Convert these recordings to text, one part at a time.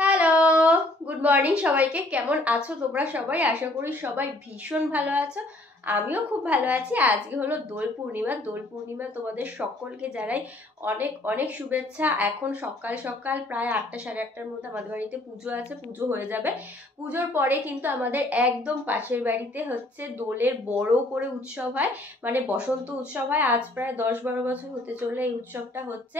Hello, good morning সবাইকে। কেমন আছো তোমরা সবাই? আশা করি সবাই ভীষণ ভালো আছো। আমিও খুব ভালো আছি। আজকে হলো দোল পূর্ণিমা। দোল পূর্ণিমা তোমাদের সকলকে জানাই অনেক অনেক শুভেচ্ছা। এখন সকাল সকাল প্রায় 8টা সাড়ে 8টার মধ্যে আমাদের বাড়িতে পুজো আছে, পুজো হয়ে যাবে। পুজোর পরে কিন্তু আমাদের একদম পাশের বাড়িতে হচ্ছে দোলের বড় করে উৎসব হয়, মানে বসন্ত উৎসব হয়। আজ প্রায় 10-12 বছর হতে চলে এই উৎসবটা হচ্ছে।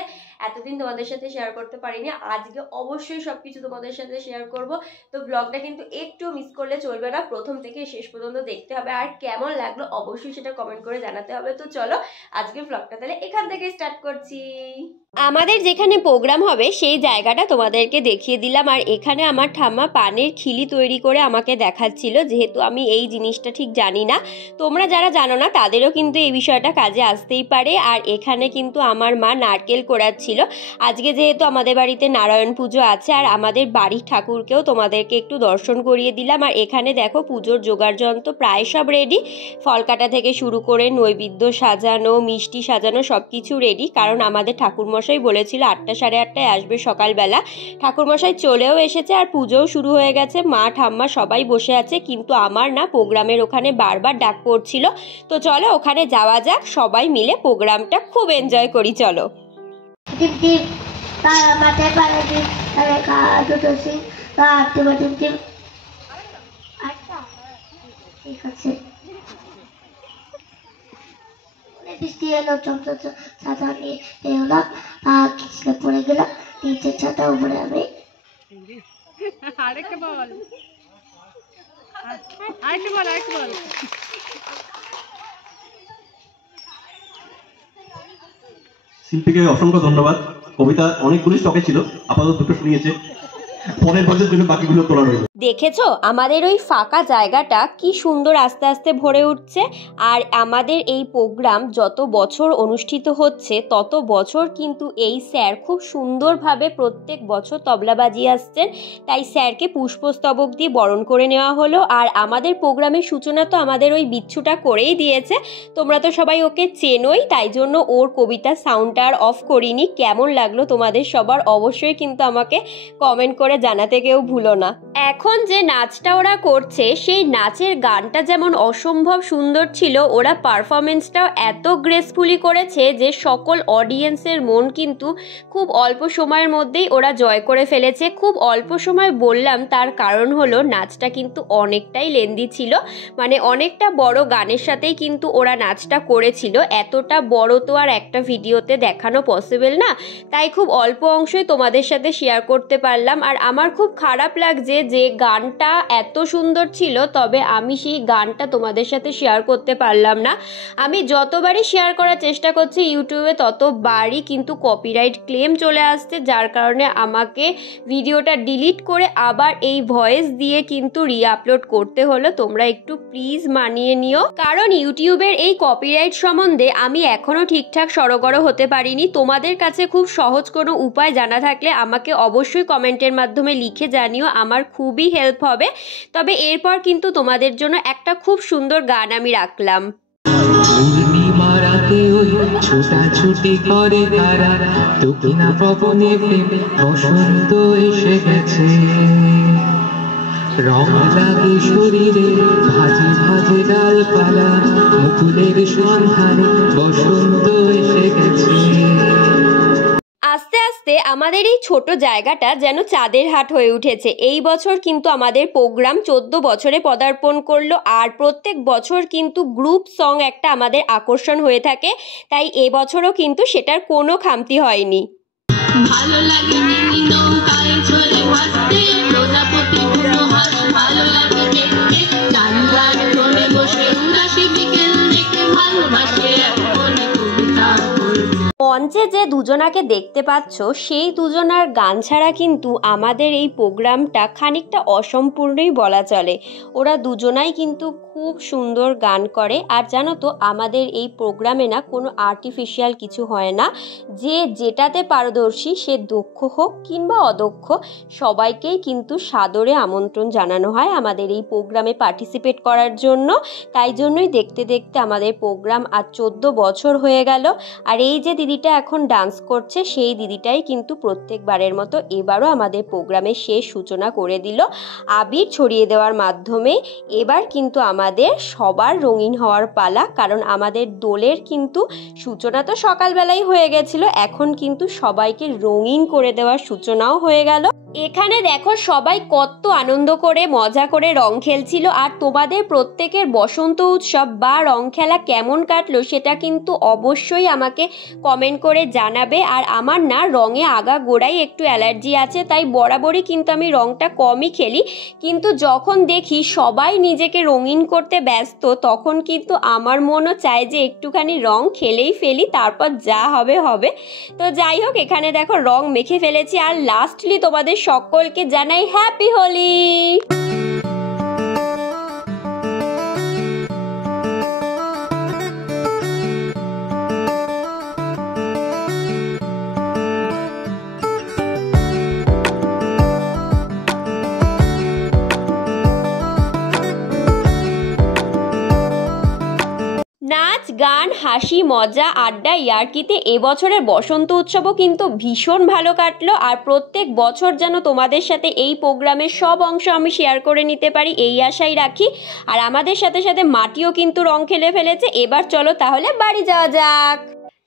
এতদিন তোমাদের সাথে শেয়ার করতে পারিনি, আজকে অবশ্যই সবকিছু তোমাদের সাথে শেয়ার করব। তো ব্লগটা কিন্তু একটু মিস করলে চলবে না, প্রথম থেকে শেষ পর্যন্ত দেখতে হবে। আর কেমন লাগলো অবশ্যই সেটা কমেন্ট করে জানাতে হবে। তো চলো আজকে ব্লগটা তাহলে এখান থেকে স্টার্ট করছি। আমাদের যেখানে প্রোগ্রাম হবে সেই জায়গাটা তোমাদেরকে দেখিয়ে দিলাম। আর এখানে আমার ঠাম্মা পানের খিলি তৈরি করে আমাকে দেখাচ্ছিল, যেহেতু আমি এই জিনিসটা ঠিক জানি না। তোমরা যারা জানো না তাদেরও কিন্তু এই বিষয়টা কাজে আসতেই পারে। আর এখানে কিন্তু আমার মা নারকেল কোড়াচ্ছিল। আজকে যেহেতু আমাদের বাড়িতে নারায়ণ পুজো আছে, আর আমাদের বাড়ির ঠাকুরকেও তোমাদেরকে একটু দর্শন করিয়ে দিলাম। আর এখানে দেখো পুজোর জোগাড় যন্ত্র প্রায় সব রেডি, ফল কাটা থেকে শুরু করে নৈবেদ্য সাজানো, মিষ্টি সাজানো সব কিছু রেডি। কারণ আমাদের ঠাকুরমশাই বলেছিল 8টা সাড়ে 8টায় আসবে সকালবেলা। ঠাকুরমশাই চলেও এসেছে আর পুজোও শুরু হয়ে গেছে। মা ঠাম্মা সবাই বসে আছে, কিন্তু আমার না প্রোগ্রামের ওখানে বারবার ডাক পড়ছিল। তো চলো ওখানে যাওয়া যাক, সবাই মিলে প্রোগ্রামটা খুব এনজয় করি। চলো। ঠিক আছে, বৃষ্টি এলো, ছাতা নিয়ে এলাম, কিছুটা পড়ে গেলাম, নিচের ছাতা উপরে আমি। আরেকটা বল, শিল্পীকে অসংখ্য ধন্যবাদ। কবিতা অনেকগুলি স্টকে ছিল, আপাতত দুটো শুনিয়েছে, পরের বছর জন্য বাকিগুলো তোলা রইল। দেখেছো আমাদের ওই ফাঁকা জায়গাটা কি সুন্দর আস্তে আস্তে ভরে উঠছে। আর আমাদের এই প্রোগ্রাম যত বছর অনুষ্ঠিত হচ্ছে তত বছর কিন্তু এই স্যার খুব সুন্দরভাবে প্রত্যেক বছর তবলা বাজিয়ে আসছেন। তাই স্যারকে পুষ্পস্তবক দিয়ে বরণ করে নেওয়া হলো। আর আমাদের প্রোগ্রামের সূচনা তো আমাদের ওই বিচ্ছুটা করেই দিয়েছে, তোমরা তো সবাই ওকে চেনোই, তাই জন্য ওর কবিতার সাউন্ডটা আর অফ করিনি। কেমন লাগলো তোমাদের সবার অবশ্যই কিন্তু আমাকে কমেন্ট করে জানাতে কেউ ভুলো না। এখন যে নাচটা ওরা করছে সেই নাচের গানটা যেমন অসম্ভব সুন্দর ছিল, ওরা পারফরমেন্সটাও এত গ্রেসফুলি করেছে যে সকল অডিয়েন্সের মন কিন্তু খুব অল্প সময়ের মধ্যেই ওরা জয় করে ফেলেছে। খুব অল্প সময় বললাম, তার কারণ হলো নাচটা কিন্তু অনেকটাই লেন্দি ছিল, মানে অনেকটা বড় গানের সাথেই কিন্তু ওরা নাচটা করেছিল। এতটা বড় তো আর একটা ভিডিওতে দেখানো পসিবল না, তাই খুব অল্প অংশই তোমাদের সাথে শেয়ার করতে পারলাম। আর আমার খুব খারাপ লাগছে যে গানটা এত সুন্দর ছিল, তবে আমি সেই গানটা তোমাদের সাথে শেয়ার করতে পারলাম না। আমি যতবারই শেয়ার করার চেষ্টা করছি ইউটিউবে ততবারই কিন্তু কপিরাইট ক্লেম চলে আসছে, যার কারণে আমাকে ভিডিওটা ডিলিট করে আবার এই ভয়েস দিয়ে কিন্তু রিআপলোড করতে হলো। তোমরা একটু প্লিজ মানিয়ে নিও, কারণ ইউটিউবের এই কপিরাইট সম্বন্ধে আমি এখনও ঠিকঠাক সড়গড় হতে পারিনি। তোমাদের কাছে খুব সহজ কোনো উপায় জানা থাকলে আমাকে অবশ্যই কমেন্টের মাধ্যমে লিখে জানিও, আমার খুবই হেল্প হবে। তবে এরপর কিন্তু তোমাদের জন্য একটা খুব সুন্দর গান আমি রাখলাম। পূর্ণিমারাতে ওই ছোটাছুটি করে তারা, দক্ষিণা পবনে ভেবে বসন্ত এসে গেছে, রং লাগে শরীরে ভাজে ভাজে ডালপালা, মুকুলের সন্ধানে বসন্ত এসে গেছে। আস্তে আস্তে আমাদের এই ছোট জায়গাটা যেন চাঁদের হাট হয়ে উঠেছে। এই বছর কিন্তু আমাদের প্রোগ্রাম 14 বছরে পদার্পণ করলো। আর প্রত্যেক বছর কিন্তু গ্রুপ সং একটা আমাদের আকর্ষণ হয়ে থাকে, তাই এবছরও কিন্তু সেটার কোনো খামতি হয়নি। ভালো লাগে নৌকায় চলে ভাসতে, প্রজাপতি ভালো লাগে দেখতে, ডান্ডার ধরে বসে উদাসী বিকেল দেখে ভালোবাসে এখন কবিতা। মঞ্চে যে দুজনাকে দেখতে পাচ্ছ সেই দুজনার গান ছাড়া কিন্তু আমাদের এই প্রোগ্রামটা খানিকটা অসম্পূর্ণই বলা চলে। ওরা দুজনাই কিন্তু খুব সুন্দর গান করে। আর জানো তো আমাদের এই প্রোগ্রামে না কোনো আর্টিফিশিয়াল কিছু হয় না, যে যেটাতে পারদর্শী সে দক্ষ হোক কিংবা অদক্ষ সবাইকেই কিন্তু সাদরে আমন্ত্রণ জানানো হয় আমাদের এই প্রোগ্রামে পার্টিসিপেট করার জন্য। তাই জন্যই দেখতে দেখতে আমাদের প্রোগ্রাম আজ 14 বছর হয়ে গেল। আর এই যে দিদিটা এখন ডান্স করছে সেই দিদিটাই কিন্তু প্রত্যেকবারের মতো এবারও আমাদের প্রোগ্রামের শেষ সূচনা করে দিল আবির ছড়িয়ে দেওয়ার মাধ্যমে। এবার কিন্তু আমাদের সবার রঙিন হওয়ার পালা, কারণ আমাদের দোলের কিন্তু সূচনা তো সকালবেলাই হয়ে গেছিল, এখন কিন্তু সবাইকে রঙিন করে দেওয়ার সূচনাও হয়ে গেল। এখানে দেখো সবাই কত আনন্দ করে মজা করে রং খেলছিল। আর তোমাদের প্রত্যেকের বসন্ত উৎসব বা রং খেলা কেমন কাটলো সেটা কিন্তু অবশ্যই আমাকে কমেন্ট করে জানাবে। আর আমার না রঙে আগা গোড়াই একটু অ্যালার্জি আছে, তাই বরাবরই কিন্তু আমি রংটা কমই খেলি। কিন্তু যখন দেখি সবাই নিজেকে রঙিন করতে ব্যস্ত তখন কিন্তু আমার মনও চায় যে একটুখানি রং খেলেই ফেলি, তারপর যা হবে হবে। তো যাই হোক, এখানে দেখো রং মেখে ফেলেছি। আর লাস্টলি তোমাদের সকলকে জানাই হ্যাপি হোলি। নাচ গান হাসি মজা আড্ডা ইয়ার্কিতে এবছরের বসন্ত উৎসবও কিন্তু ভীষণ ভালো কাটলো। আর প্রত্যেক বছর যেন তোমাদের সাথে এই প্রোগ্রামের সব অংশ আমি শেয়ার করে নিতে পারি এই আশাই রাখি। আর আমাদের সাথে সাথে মাটিও কিন্তু রং খেলে ফেলেছে। এবার চলো তাহলে বাড়ি যাওয়া যাক।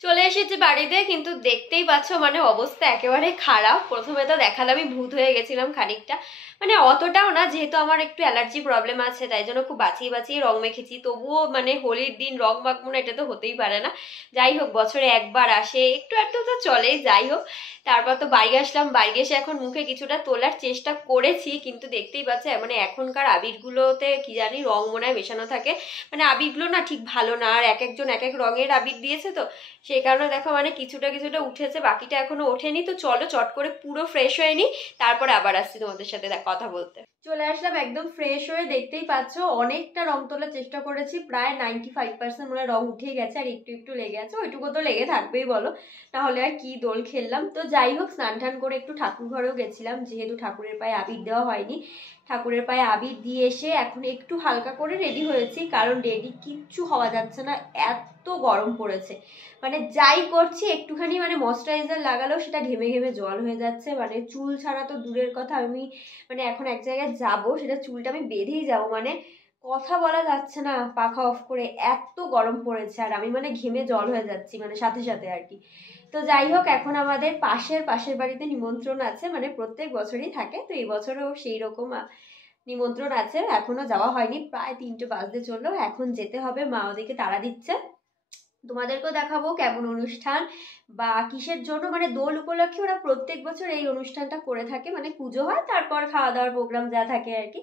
চলে এসেছি বাড়িতে, কিন্তু দেখতেই পাচ্ছ মানে অবস্থা একেবারে খারাপ। প্রথমে তো দেখালামই ভূত হয়ে গেছিলাম খানিকটা, মানে অতটাও না, যেহেতু আমার একটু অ্যালার্জি প্রবলেম আছে তাই জন্য খুব বাঁচিয়ে বাঁচিয়ে রং মেখেছি। তবুও মানে হোলির দিন রং মাখবো না এটা তো হতেই পারে না। যাই হোক, বছরে একবার আসে, একটু একটু তো চলে। যাই হোক, তারপর তো বাড়ি আসলাম। বাড়ি এসে এখন মুখে কিছুটা তোলার চেষ্টা করেছি, কিন্তু দেখতেই পাচ্ছে মানে এখনকার আবিরগুলোতে কি জানি রং মনে হয় মেশানো থাকে। মানে আবিরগুলো না ঠিক ভালো না, আর এক একজন এক এক রঙের আবির দিয়েছে, তো সেই কারণে দেখো মানে কিছুটা কিছুটা উঠেছে, বাকিটা এখনো ওঠেনি। তো চলো চট করে পুরো ফ্রেশ হয়ে নি, তারপরে আবার আসছি তোমাদের সাথে কথা বলতে। চলে আসলাম একদম ফ্রেশ হয়ে। দেখতেই পাচ্ছ অনেকটা রং তোলার চেষ্টা করেছি, প্রায় 95% মনে রং উঠে গেছে, আর একটু একটু লেগে আছে। ওইটুকু তো লেগে থাকবেই বলো, তাহলে আর কি দোল খেললাম। তো যাই হোক, স্নান টান করে একটু ঠাকুর ঘরেও গেছিলাম, যেহেতু ঠাকুরের পায়ে আবির দেওয়া হয়নি। ঠাকুরের পায়ে আবির দিয়ে এসে এখন একটু হালকা করে রেডি হয়েছি, কারণ রেডি কিচ্ছু হওয়া যাচ্ছে না, এত গরম পড়েছে। মানে যাই করছি একটুখানি মানে ময়শ্চারাইজার লাগালেও সেটা ঘেমে ঘেমে জল হয়ে যাচ্ছে। মানে চুল ছাড়া তো দূরের কথা, আমি মানে এখন এক জায়গায় যাব, সেটা চুলটা আমি বেঁধেই যাব, মানে কথা বলা যাচ্ছে না পাখা অফ করে, এত গরম পড়েছে। আর আমি মানে ঘেমে জল হয়ে যাচ্ছি মানে সাথে সাথে আর কি। তো যাই হোক, এখন আমাদের পাশের বাড়িতে নিমন্ত্রণ আছে, মানে প্রত্যেক বছরই থাকে, তো এই বছরও সেই রকম নিমন্ত্রণ আছে। এখনো যাওয়া হয়নি, প্রায় 3টে বাজতে চললো, এখন যেতে হবে। মা ওদিকে তাড়া দিচ্ছে। তোমাদেরকেও দেখাবো কেমন অনুষ্ঠান বা কিসের জন্য, মানে দোল উপলক্ষে ওরা প্রত্যেক বছর এই অনুষ্ঠানটা করে থাকে। মানে পুজো হয়, তারপর খাওয়া দাওয়ার প্রোগ্রাম যা থাকে আর কি।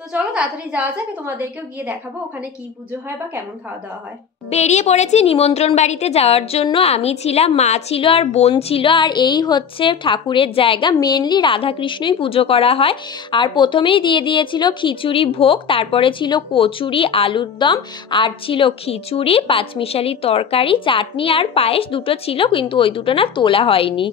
তো চলো তাড়াতাড়ি যাওয়া যাক, তোমাদেরকেও গিয়ে দেখাবো ওখানে কি পুজো হয় বা কেমন খাওয়া দাওয়া হয়। বেরিয়ে পড়েছি নিমন্ত্রণ বাড়িতে যাওয়ার জন্য। আমি ছিলাম, মা ছিল আর বোন ছিল। আর এই হচ্ছে ঠাকুরের জায়গা, মেনলি রাধাকৃষ্ণই পুজো করা হয়। আর প্রথমেই দিয়ে দিয়েছিল খিচুড়ি ভোগ, তারপরে ছিল কচুরি আলুর দম, আর ছিল খিচুড়ি পাঁচমিশালি তরকারি চাটনি আর পায়েস দুটো ছিল, কিন্তু ওই দুটো না তোলা হয়নি।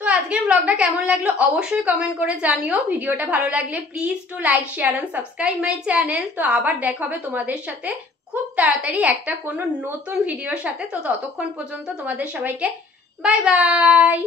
তো আজকের ব্লগটা কেমন লাগলো অবশ্যই কমেন্ট করে জানিও। ভিডিওটা ভালো লাগলে please do like share and subscribe my channel. তো আবার দেখা হবে তোমাদের সাথে খুব তাড়াতাড়ি একটা কোনো নতুন ভিডিওর সাথে। তো ততক্ষণ পর্যন্ত তোমাদের সবাইকে বাই বাই।